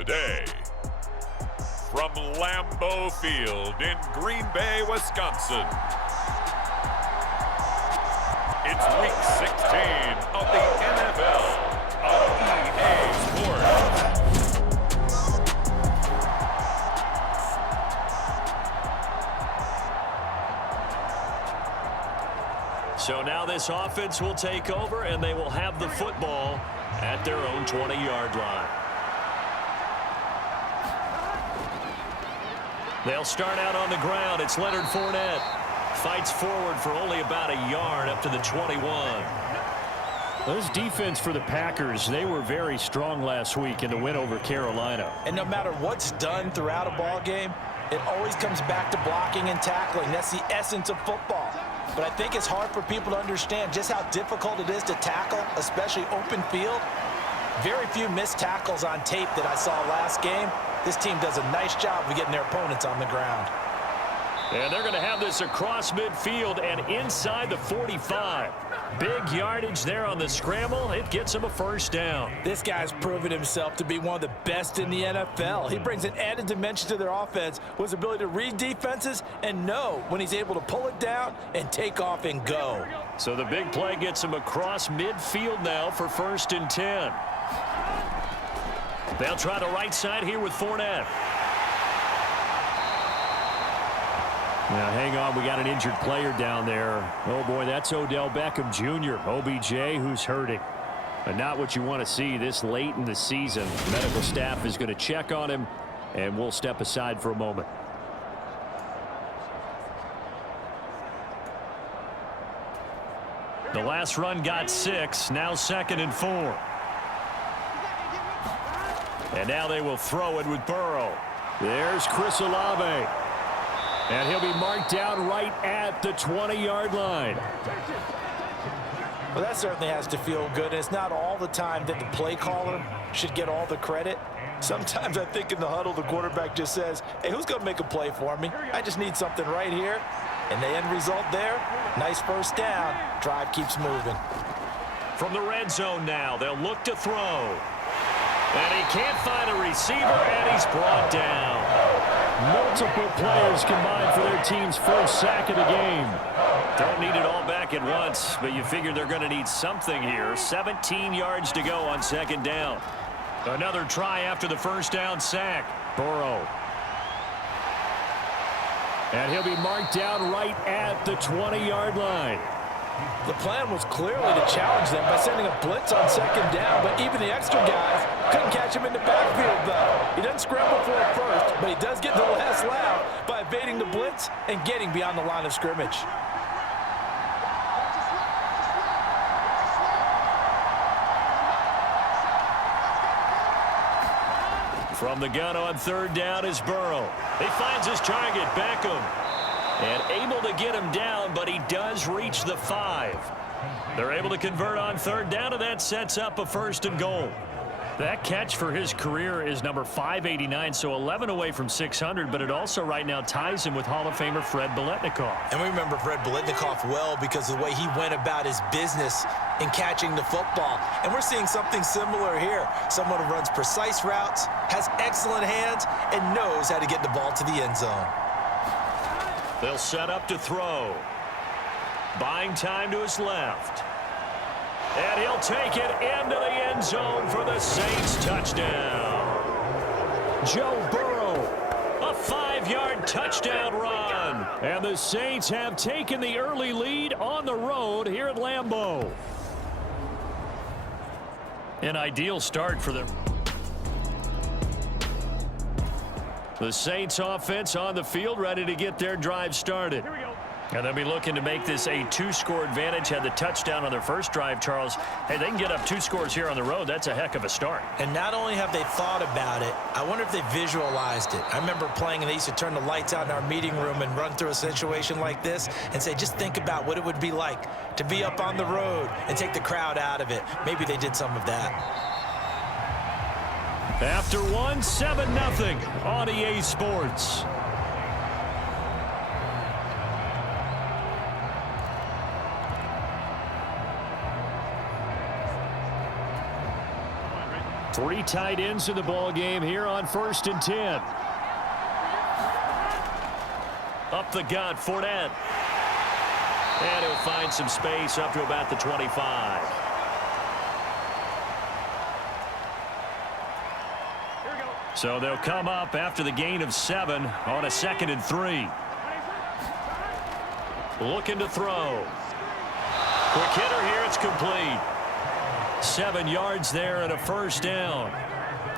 today, from Lambeau Field in Green Bay, Wisconsin, it's Week 16 of the NFL on EA Sports. So now this offense will take over, and they will have the football at their own 20-yard line. They'll start out on the ground. It's Leonard Fournette. Fights forward for only about a yard up to the 21. Those defense for the Packers, they were very strong last week in the win over Carolina. And no matter what's done throughout a ball game, it always comes back to blocking and tackling. That's the essence of football. But I think it's hard for people to understand just how difficult it is to tackle, especially open field. Very few missed tackles on tape that I saw last game. This team does a nice job of getting their opponents on the ground. And they're going to have this across midfield and inside the 45. Big yardage there on the scramble. It gets him a first down. This guy's proven himself to be one of the best in the NFL. He brings an added dimension to their offense with his ability to read defenses and know when he's able to pull it down and take off and go. So the big play gets him across midfield now for 1st and 10. They'll try the right side here with Fournette. Now, hang on. We got an injured player down there. Oh, boy, that's Odell Beckham Jr., OBJ, who's hurting. But not what you want to see this late in the season. Medical staff is going to check on him, and we'll step aside for a moment. The last run got 6. Now 2nd and 4. And now they will throw it with Burrow. There's Chris Olave. And he'll be marked down right at the 20-yard line. Well, that certainly has to feel good. It's not all the time that the play caller should get all the credit. Sometimes I think in the huddle, the quarterback just says, hey, who's going to make a play for me? I just need something right here. And the end result there, nice first down. Drive keeps moving. From the red zone now, they'll look to throw. And he can't find a receiver, and he's brought down. Multiple players combined for their team's first sack of the game. Don't need it all back at once, but you figure they're going to need something here. 17 yards to go on 2nd down. Another try after the first down sack. Burrow. And he'll be marked down right at the 20-yard line. The plan was clearly to challenge them by sending a blitz on 2nd down, but even the extra guys couldn't catch him in the backfield, though. He doesn't scramble for it first, but he does get the last laugh by evading the blitz and getting beyond the line of scrimmage. From the gun on 3rd down is Burrow. He finds his target, Beckham. And able to get him down, but he does reach the 5. They're able to convert on 3rd down, and that sets up a 1st and goal. That catch for his career is number 589, so 11 away from 600, but it also right now ties him with Hall of Famer Fred Biletnikoff. And we remember Fred Biletnikoff well because of the way he went about his business in catching the football. And we're seeing something similar here. Someone who runs precise routes, has excellent hands, and knows how to get the ball to the end zone. They'll set up to throw. Buying time to his left. And he'll take it into the end zone for the Saints touchdown. Joe Burrow, a 5-yard touchdown run. And the Saints have taken the early lead on the road here at Lambeau. An ideal start for them. The Saints offense on the field, ready to get their drive started. Here we go. And they'll be looking to make this a 2-score advantage. Had the touchdown on their first drive, Charles. Hey, they can get up 2 scores here on the road. That's a heck of a start. And not only have they thought about it, I wonder if they visualized it. I remember playing, and they used to turn the lights out in our meeting room and run through a situation like this and say, just think about what it would be like to be up on the road and take the crowd out of it. Maybe they did some of that. After 7-0 on EA Sports. Three tight ends in the ball game here on 1st and 10. Up the gut, Fournette. And he'll find some space up to about the 25. So they'll come up after the gain of 7 on a 2nd and 3. Looking to throw. Quick hitter here, it's complete. 7 yards there and a first down.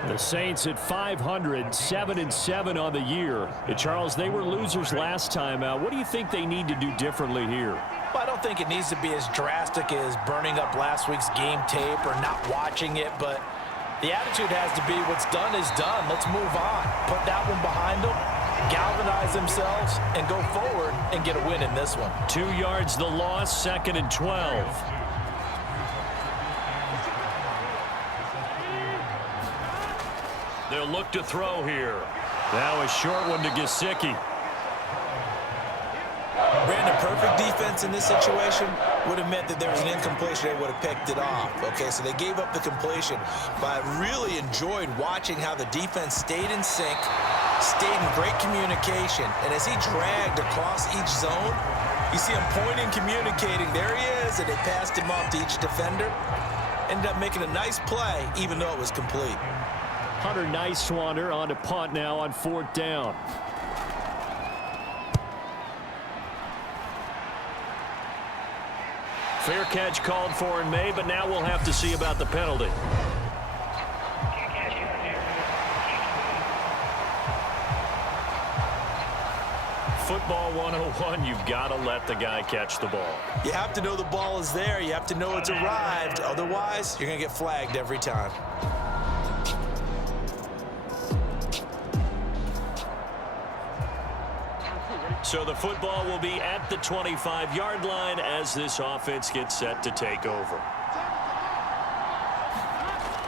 The Saints at 500, 7-7 on the year. And Charles, they were losers last time out. What do you think they need to do differently here? Well, I don't think it needs to be as drastic as burning up last week's game tape or not watching it, but the attitude has to be what's done is done. Let's move on. Put that one behind them, galvanize themselves, and go forward and get a win in this one. 2 yards the loss, 2nd and 12. They'll look to throw here. Now a short one to Gesicki. Brandon, perfect defense in this situation would have meant that there was an incompletion. They would have picked it off. Okay, so they gave up the completion. But I really enjoyed watching how the defense stayed in sync, stayed in great communication. And as he dragged across each zone, you see him pointing, communicating. There he is, and they passed him off to each defender. Ended up making a nice play, even though it was complete. Hunter Nicewander on to punt now on 4th down. Fair catch called for and made, but now we'll have to see about the penalty. Football 101, you've got to let the guy catch the ball. You have to know the ball is there. You have to know it's arrived. Otherwise, you're going to get flagged every time. So the football will be at the 25-yard line as this offense gets set to take over.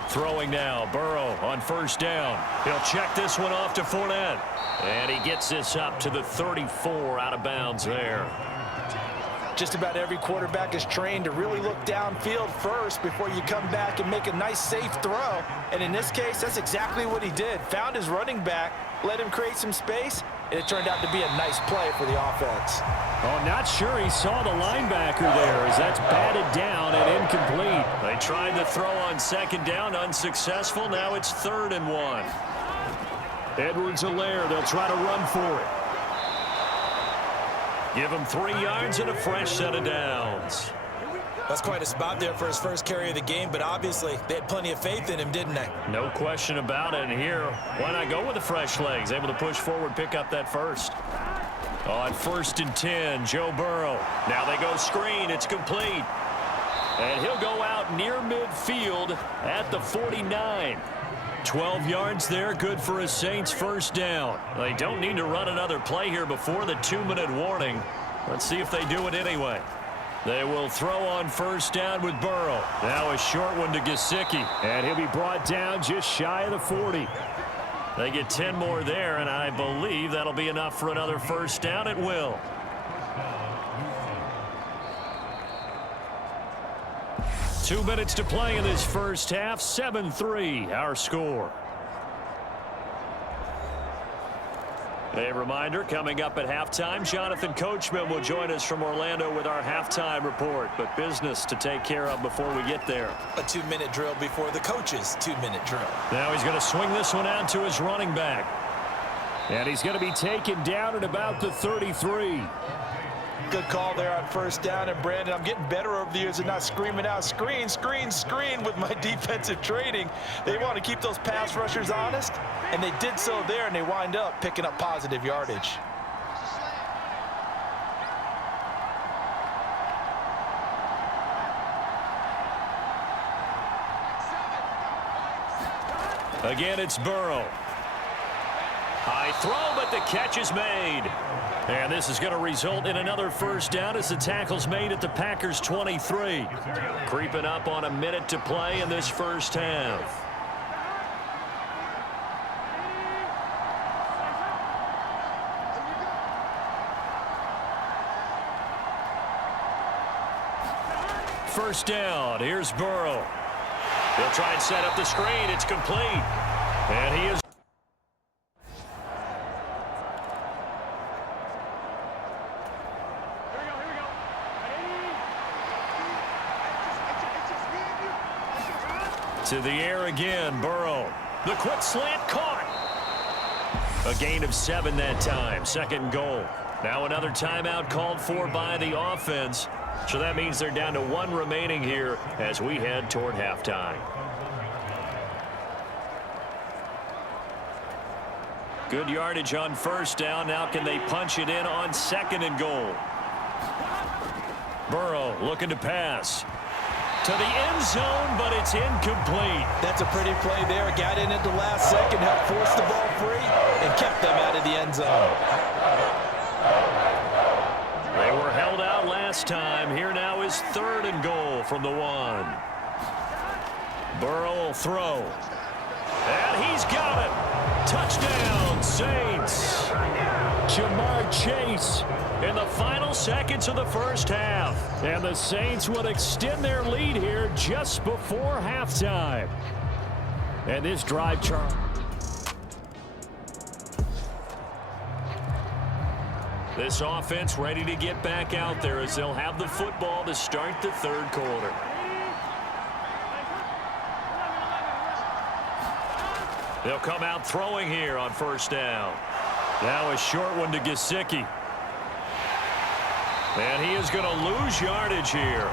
Throwing now, Burrow on 1st down. He'll check this one off to Fournette. And he gets this up to the 34 out of bounds there. Just about every quarterback is trained to really look downfield first before you come back and make a nice, safe throw. And in this case, that's exactly what he did. Found his running back, let him create some space, and it turned out to be a nice play for the offense. Oh, not sure he saw the linebacker there as that's batted down and incomplete. They tried to throw on 2nd down, unsuccessful. Now it's 3rd and 1. Edwards-Helaire, they'll try to run for it. Give him 3 yards and a fresh set of downs. That's quite a spot there for his first carry of the game, but obviously they had plenty of faith in him, didn't they? No question about it. And here, why not go with the fresh legs? Able to push forward, pick up that first. On 1st and 10, Joe Burrow. Now they go screen. It's complete. And he'll go out near midfield at the 49. 12 yards there, good for a Saints first down. They don't need to run another play here before the 2-minute warning. Let's see if they do it anyway. They will throw on 1st down with Burrow. Now a short one to Gesicki. And he'll be brought down just shy of the 40. They get 10 more there, and I believe that'll be enough for another first down. It will. Two minutes to play in this first half. 7-3, our score. A reminder, coming up at halftime, Jonathan Coachman will join us from Orlando with our halftime report. But business to take care of before we get there. A 2-minute drill before the coach's 2-minute drill. Now he's going to swing this one out to his running back. And he's going to be taken down at about the 33. Good call there on 1st down. And Brandon, I'm getting better over the years and not screaming out screen, screen, screen with my defensive training. They want to keep those pass rushers honest, and they did so there, and they wind up picking up positive yardage. Again, it's Burrow. High throw, but the catch is made. And this is going to result in another first down as the tackle's made at the Packers' 23. Creeping up on a minute to play in this first half. First down. Here's Burrow. He'll try and set up the screen. It's complete. And he is. To the air again, Burrow. The quick slant caught. A gain of 7 that time. Second goal. Now another timeout called for by the offense. So that means they're down to 1 remaining here as we head toward halftime. Good yardage on first down. Now can they punch it in on 2nd and goal? Burrow looking to pass. To the end zone, but it's incomplete. That's a pretty play there. Got in at the last second, helped force the ball free, and kept them out of the end zone. They were held out last time. Here now is 3rd and goal from the 1. Burrow will throw. And he's got it. Touchdown, Saints. Jamar Chase In the final seconds of the first half. And the Saints would extend their lead here just before halftime. And this drive chart. This offense ready to get back out there as they'll have the football to start the 3rd quarter. They'll come out throwing here on first down. Now a short one to Gesicki. And he is going to lose yardage here.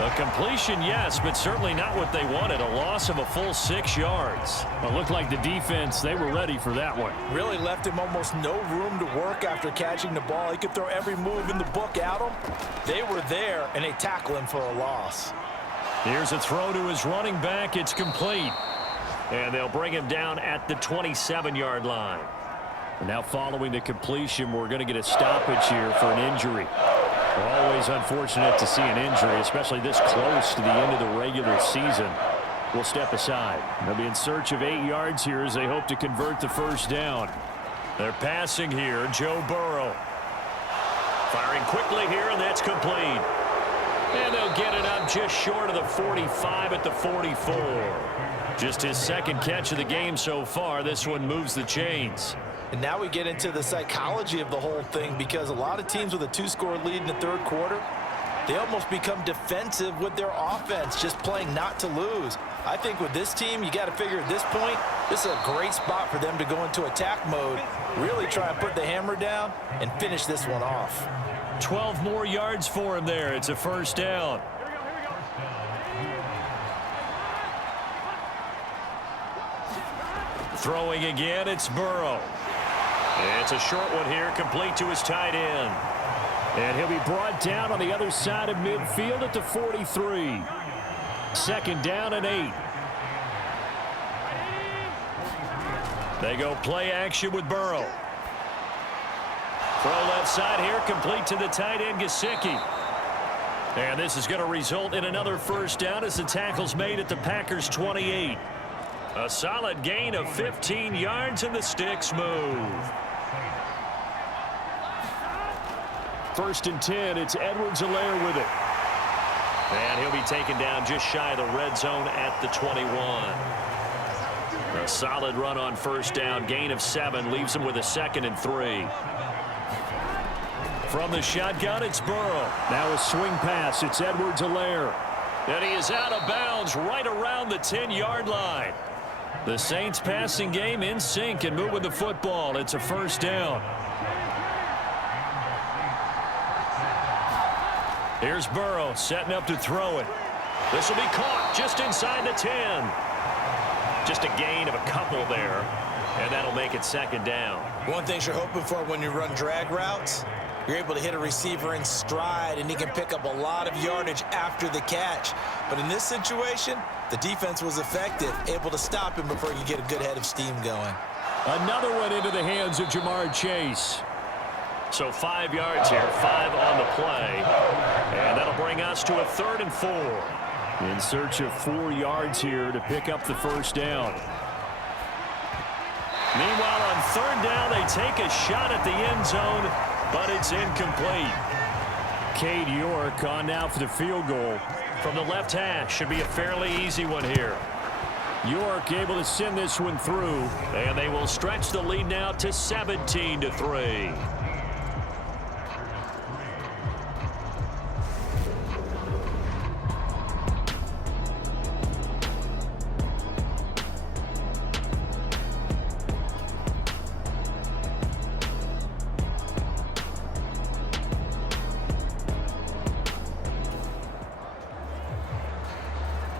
A completion, yes, but certainly not what they wanted. A loss of a full 6 yards. It looked like the defense, they were ready for that one. Really left him almost no room to work after catching the ball. He could throw every move in the book at him. They were there, and they tackle him for a loss. Here's a throw to his running back. It's complete. And they'll bring him down at the 27-yard line. And now following the completion, we're going to get a stoppage here for an injury. Always unfortunate to see an injury, especially this close to the end of the regular season. We'll step aside. They'll be in search of 8 yards here as they hope to convert the first down. They're passing here. Joe Burrow. Firing quickly here, and that's complete. And they'll get it up just short of the 45 at the 44. Just his 2nd catch of the game so far. This one moves the chains. And now we get into the psychology of the whole thing, because a lot of teams with a 2-score lead in the 3rd quarter, they almost become defensive with their offense, just playing not to lose. I think with this team, you got to figure at this point, this is a great spot for them to go into attack mode, really try and put the hammer down and finish this one off. 12 more yards for him there. It's a first down. Throwing again, it's Burrow. It's a short one here, complete to his tight end. And he'll be brought down on the other side of midfield at the 43. 2nd down and 8. They go play action with Burrow. Throw left side here, complete to the tight end, Gesicki. And this is going to result in another first down as the tackle's made at the Packers' 28. A solid gain of 15 yards, and the sticks move. 1st and 10, it's Edwards-Helaire with it. And he'll be taken down just shy of the red zone at the 21. A solid run on first down, gain of 7, leaves him with a 2nd and 3. From the shotgun, it's Burrow. Now a swing pass, it's Edwards-Helaire. And he is out of bounds right around the 10-yard line. The Saints passing game in sync and moving the football. It's a first down. Here's Burrow setting up to throw it. This will be caught just inside the 10. Just a gain of a couple there, and that'll make it 2nd down. One thing you're hoping for when you run drag routes, you're able to hit a receiver in stride, and he can pick up a lot of yardage after the catch. But in this situation, the defense was effective, able to stop him before he could get a good head of steam going. Another one into the hands of Jamar Chase. So 5 yards here, 5 on the play. And that'll bring us to a 3rd and 4. In search of 4 yards here to pick up the first down. Meanwhile, on 3rd down, they take a shot at the end zone, but it's incomplete. Cade York on now for the field goal. From the left hash, should be a fairly easy one here. York able to send this one through. And they will stretch the lead now to 17-3.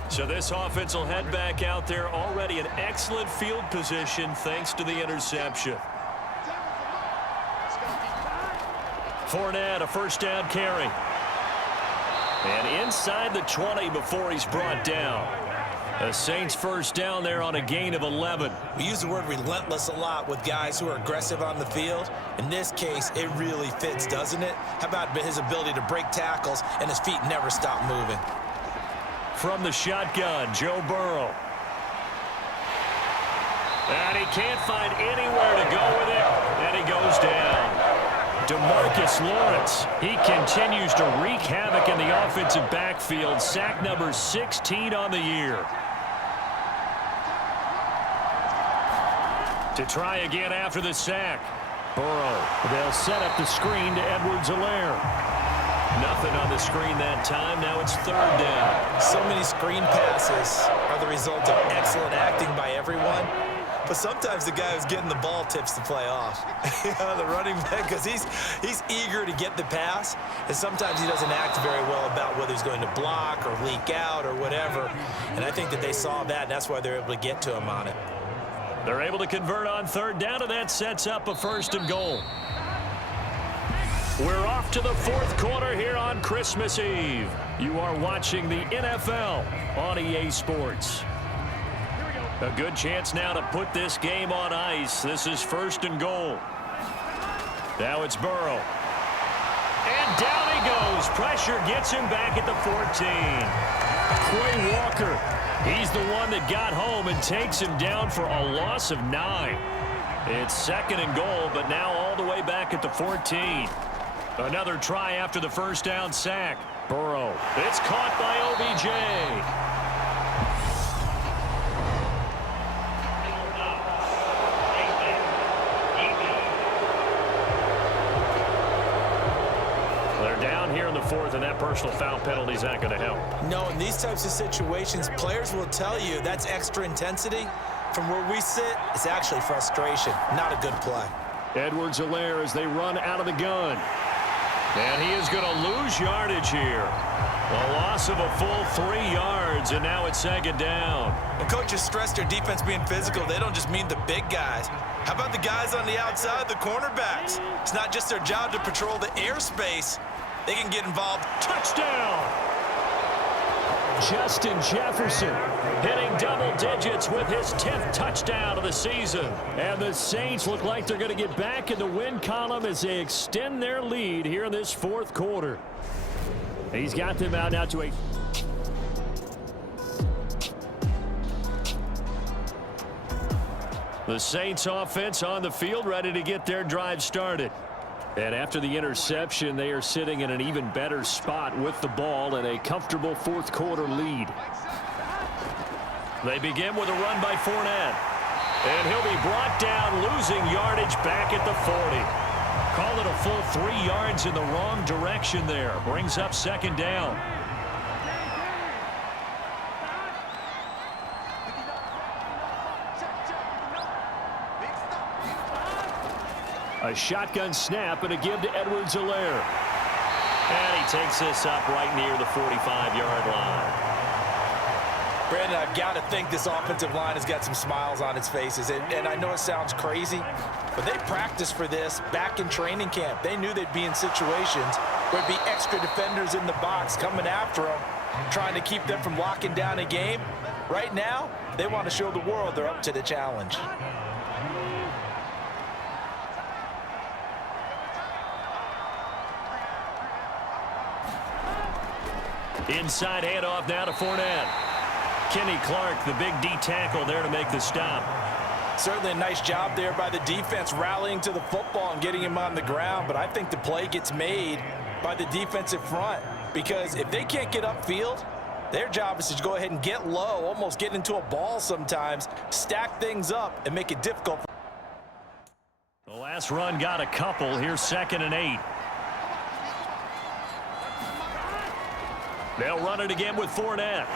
So this offense will head back out there, already in excellent field position thanks to the interception. Fournette, a first down carry. And inside the 20 before he's brought down. The Saints first down there on a gain of 11. We use the word relentless a lot with guys who are aggressive on the field. In this case, it really fits, doesn't it? How about his ability to break tackles and his feet never stop moving? From the shotgun, Joe Burrow. And he can't find anywhere to go with it. And he goes down. DeMarcus Lawrence. He continues to wreak havoc in the offensive backfield. Sack number 16 on the year. To try again after the sack. Burrow. They'll set up the screen to Edwards-Helaire. Nothing on the screen that time. Now it's third down. So many screen passes are the result of excellent acting by everyone. But sometimes the guy who's getting the ball tips the play off. The running back, because he's eager to get the pass. And sometimes he doesn't act very well about whether he's going to block or leak out or whatever. And I think that they saw that, and that's why they're able to get to him on it. They're able to convert on third down, and that sets up a first and goal. We're off to the fourth quarter here on Christmas Eve. You are watching the NFL on EA Sports. A good chance now to put this game on ice. This is first and goal. Now it's Burrow. And down he goes. Pressure gets him back at the 14. Quay Walker. He's the one that got home and takes him down for a loss of 9. It's second and goal, but now all the way back at the 14. Another try after the first down sack. Burrow. It's caught by OBJ. They're down here in the fourth, and that personal foul penalty is not going to help. No, in these types of situations, players will tell you that's extra intensity. From where we sit, it's actually frustration, not a good play. Edwards-Helaire as they run out of the gun. And he is going to lose yardage here. A loss of a full 3 yards, and now it's second down. When coaches stress their defense being physical, they don't just mean the big guys. How about the guys on the outside, the cornerbacks? It's not just their job to patrol the airspace. They can get involved. Touchdown! Justin Jefferson hitting double digits with his 10th touchdown of the season. And the Saints look like they're going to get back in the win column as they extend their lead here in this fourth quarter. He's got them out now to a... The Saints offense on the field, ready to get their drive started. And after the interception, they are sitting in an even better spot with the ball and a comfortable fourth quarter lead. They begin with a run by Fournette. And he'll be brought down, losing yardage back at the 40. Call it a full 3 yards in the wrong direction there. Brings up second down. A shotgun snap and a give to Edwards-Helaire. And he takes this up right near the 45-yard line. Brandon, I've got to think this offensive line has got some smiles on its faces. And I know it sounds crazy, but they practiced for this back in training camp. They knew they'd be in situations where there'd be extra defenders in the box coming after them, trying to keep them from locking down a game. Right now, they want to show the world they're up to the challenge. Inside handoff now to Fournette. Kenny Clark, the big D tackle there to make the stop. Certainly a nice job there by the defense rallying to the football and getting him on the ground, but I think the play gets made by the defensive front because if they can't get upfield, Their job is to go ahead and get low, almost get into a ball sometimes, stack things up, and make it difficult. The last run got a couple. Here's 2nd and 8. They'll run it again with Fournette.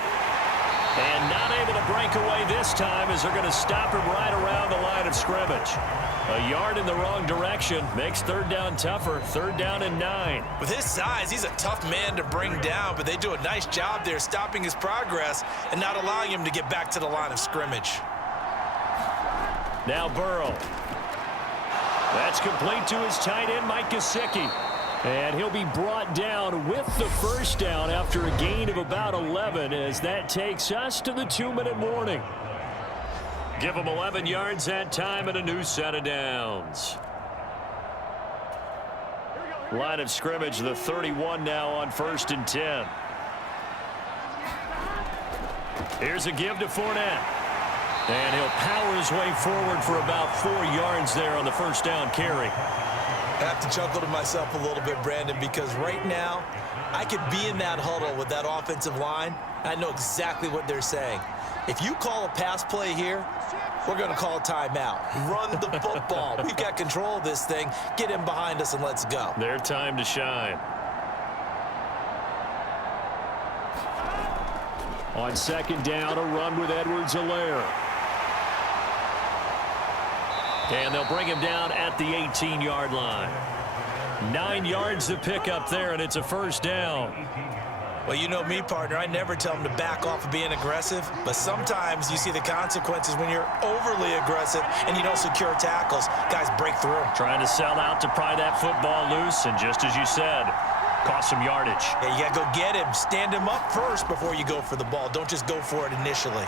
And not able to break away this time as they're going to stop him right around the line of scrimmage. A yard in the wrong direction makes 3rd down tougher. 3rd down and 9. With his size, he's a tough man to bring down, but they do a nice job there stopping his progress and not allowing him to get back to the line of scrimmage. Now Burrow. That's complete to his tight end, Mike Gesicki. And he'll be brought down with the 1st down after a gain of about 11 as that takes us to the 2-minute warning. Give him 11 yards that time and a new set of downs. Line of scrimmage, the 31 now on 1st and 10. Here's a give to Fournette. And he'll power his way forward for about 4 yards there on the 1st down carry. I have to chuckle to myself a little bit, Brandon, because right now I could be in that huddle with that offensive line. I know exactly what they're saying. If you call a pass play here, we're going to call a timeout. Run the football. We've got control of this thing. Get him behind us and let's go. Their time to shine. On 2nd down, a run with Edwards-Helaire. And they'll bring him down at the 18-yard line. 9 yards to pick up there, and it's a 1st down. Well, you know me, partner. I never tell them to back off of being aggressive, but sometimes you see the consequences when you're overly aggressive and you don't secure tackles. Guys break through. Trying to sell out to pry that football loose, and just as you said, cost some yardage. Yeah, you got to go get him. Stand him up first before you go for the ball. Don't just go for it initially.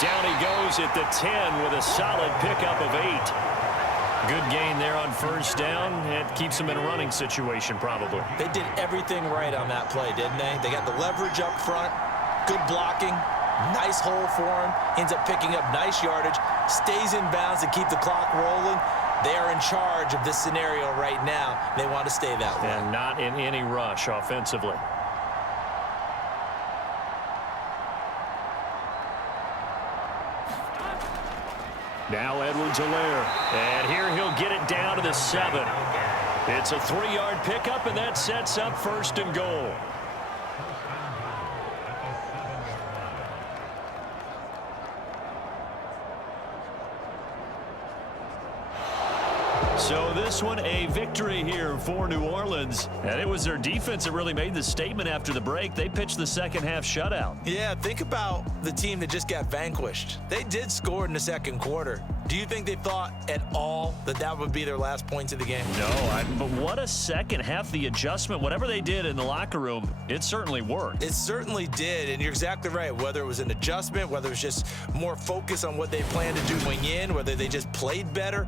Down he goes at the 10 with a solid pickup of 8. Good gain there on 1st down. It keeps him in a running situation probably. They did everything right on that play, didn't they? They got the leverage up front, good blocking, nice hole for him, ends up picking up nice yardage, stays in bounds to keep the clock rolling. They are in charge of this scenario right now. They want to stay that way. And not in any rush offensively. Now Edwards-Helaire. And here he'll get it down to the 7. It's a 3-yard pickup, and that sets up 1st and goal. So this one, a victory here for New Orleans. And it was their defense that really made the statement after the break. They pitched the 2nd half shutout. Yeah, think about the team that just got vanquished. They did score in the 2nd quarter. Do you think they thought at all that that would be their last points of the game? No, but what a 2nd half. The adjustment, whatever they did in the locker room, it certainly worked. It certainly did, and you're exactly right. Whether it was an adjustment, whether it was just more focus on what they planned to do going in, whether they just played better,